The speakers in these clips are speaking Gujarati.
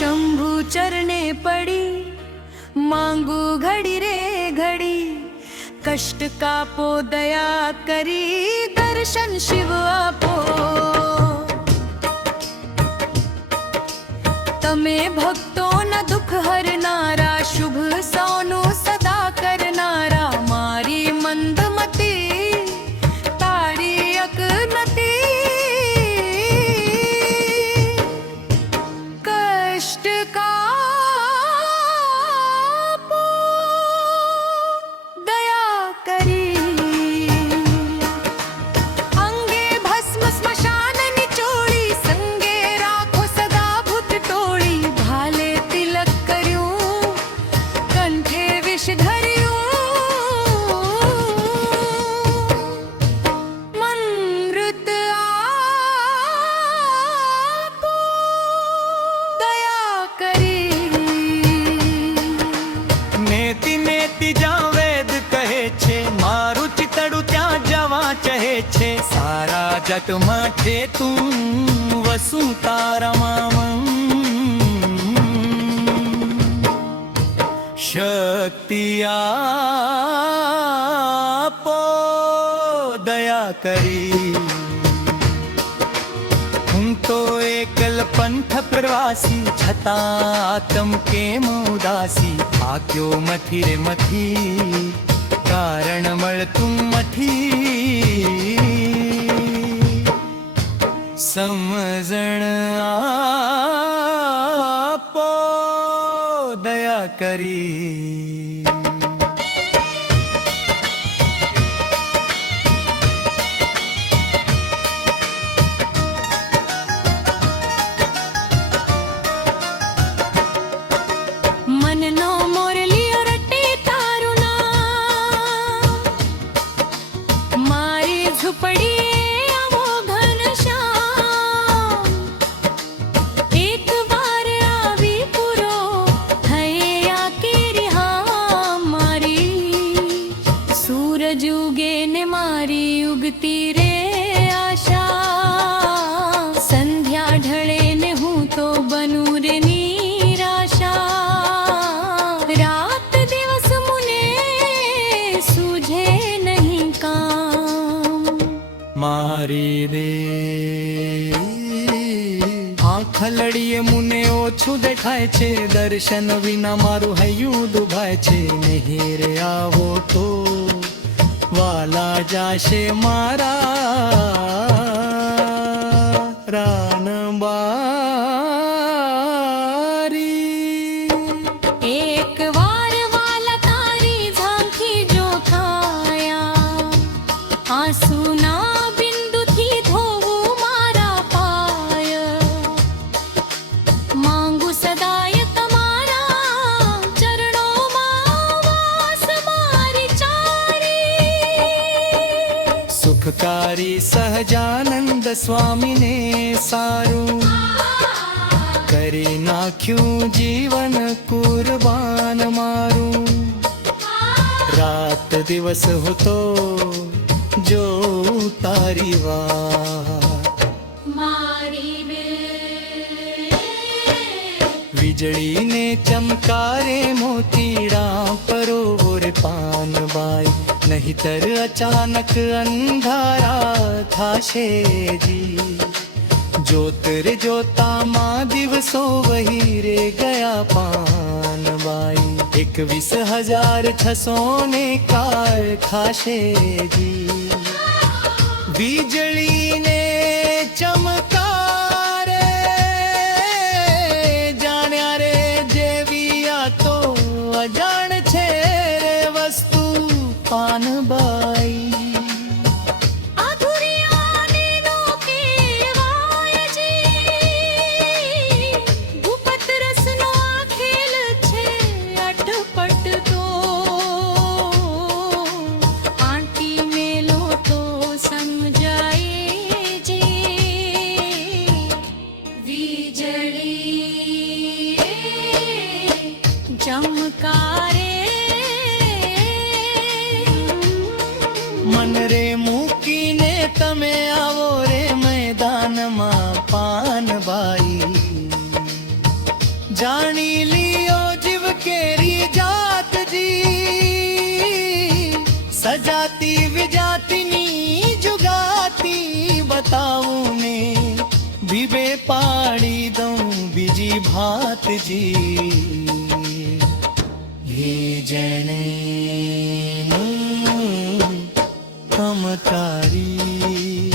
शंभु चरणे पड़ी, मांगू घड़ी रे घड़ी, कष्ट कापो दया करी, दर्शन शिव आपो। तमे भक्तो न दुख हरनारा, शुभ सौनु सदा करनारा, मारी मंदमती तारी अकनती। कष्ट कापो दया करी, अंगे भस्म स्मशान निचोड़ी, संगे राखो सदा भूत टोળી, भाले तिलक कर्યું, कंठे विष धर्યું, मन्मृत आपो दया करी। नेति नेति ज्યાં વેદ કહે છે, મારું ચિતડું ત્યાં જવા ચહે છે, સારા જગમાં છે તું વસું તારામાં। શક્તિ આપો દયા કરી, હું તો એકલ પંથ પ્રવાસી, છતાં આતમ કેમ ઉદાસી, થાક્યો મથી રે મથી, કારણ મળતું મથી। સમજણ આપો દયા કરી। मननो मोरलियो रटे तारू नाम, मारी झुपड़ी आवो घनश्याम। एक बार आवी पूरो थये आके रिहा मारी, सूरज उगे ने मारी उगती रे आशा, संध्या ढळे ने हूँ तो बनू रे निराशा। रात दिवस मुने सूझे नहीं काम, મારી રે આંખ લડીએ મુને ઓછું દેખાય છે, દર્શન વિના મારું હૈયું દુભાય છે, નહીં રે આવો તો વાલા જાશે મારા રાનબારી। एक वार वाला तारी झांकी जो थाया, आंसू ना बिंदु थी धोवू मारा पाय, मांगू सदाय तमारा चरणों मां वास मारी चारी। સુખકારી સહજાનંદ સ્વામીને સારું કરી નાખ્યું જીવન કુરબાન મારું। રાત દિવસ હું તો જોઉં તારી વાત, मारी વીજળીને ચમકારે મોતીડા પરોર પાનબાઈ, નહીતર અચાનક અંધારા થાશે જી। જોત રે જોતામાં દિવસો વહી રે ગયા પાનબાઈ, 21,600 ને કાળ ખાશે જી। વીજળીને ચમકારે જાણ્યા રે જેવી આ તો અજાણ છે રે વસ્તુ પાનબાઈ। જાણી લિયો જીવ કેરી જાતજી સજાતી વિજાતિની જુગાતી બતાવું ને ભીબે પાડી દઉં બીજી ભાતજી હે જણે કમતારી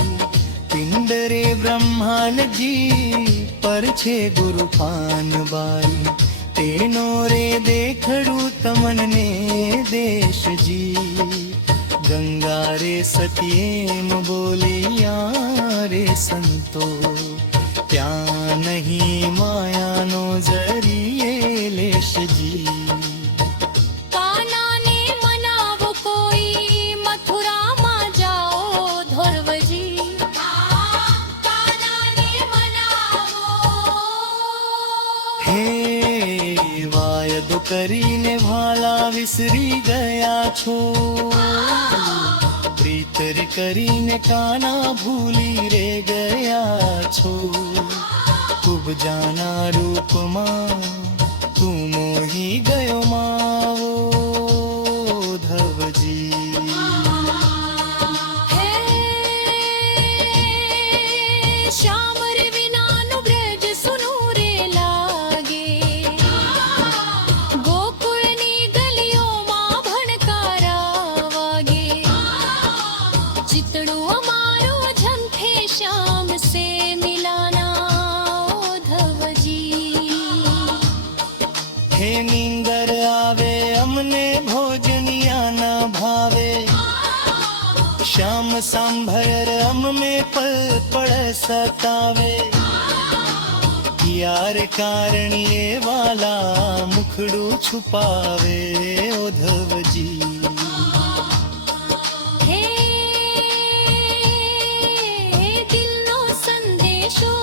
પિંડરે બ્રહ્માંડજી પર છે ગુરુ પાનબાઈ તેનો રે દેખડું તમને દેશજી ગંગા રે સતીએમ બોલિયા રે સંતો ત્યાં નહીં માયાનો જરીએ લેશજી કાનાને મનાવો કોઈ મથુરામાં જાઓ ધોરવજી કાનાને મનાવો હે વાયદો કરીને ભાલા વિસરી ગયા છો પ્રીતર કરીને કાના ભૂલી રે ગયા છો ખૂબ જાના રૂપમાં તું મોહી ગયો માવો ધવજી હે શ્યામ રે વિનાનું બ્રજ સુનું રે લાગે ગોકુળની ગલીઓમાં ભણકારા વાગે ચિતડું અમારું ઝંખે શ્યામ સે મિલાના ઓ ધવજી હે નીંદર આવે અમને ભોજનિયાના ભાવે શ્યામ સાંભર અમને પલ પળ સતાવે યાર કારણીએ વાલા મુખડું છુપાવે ઓધવજી હે દિલનો સંદેશો